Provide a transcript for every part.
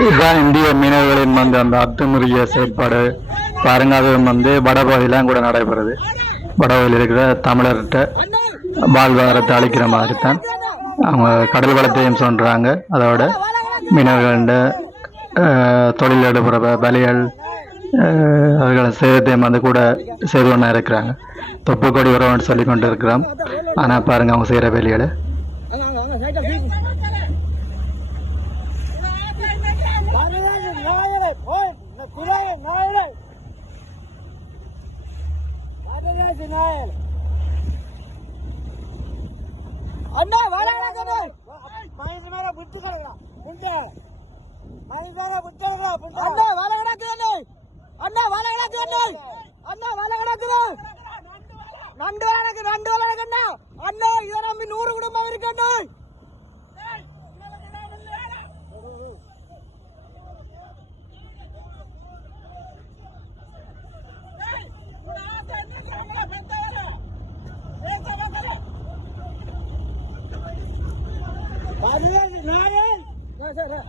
இதுதான் இந்திய மீனவர்களின் வந்து அந்த அத்துமீறிய செயற்பாடு. பாருங்க அது வந்து வடபகுதியெலாம் கூட நடைபெறுது. வடபகுதியில் இருக்கிற தமிழர்கிட்ட வாழ்வாதாரத்தை அளிக்கிற மாதிரி தான் அவங்க கடல் வளத்தையும் சொல்கிறாங்க அதோட மீனவர்கள்ட தொழில் எடுப்புற பலிகள் அவர்களை சேதத்தையும் வந்து கூட செய்து கொண்டா இருக்கிறாங்க. தொப்பு கொடி உறவுன்னு சொல்லி கொண்டு இருக்கிறோம். ஆனால் பாருங்கள் அவங்க செய்கிற வேலைகளை. அண்ணா வளர்க்கணே மயிர் மேல விட்டு கிடக்குறா புண்டை மயிர் மேல விட்டு கிடக்குறா புண்டை அண்ணா வலை கிடக்குது அண்ணா வலை கிடக்குது அண்ணா வலை கிடக்குது நண்டு கிடக்கு நண்டு வலை கிடக்குண்ணா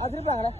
அதிருப்பாங்களே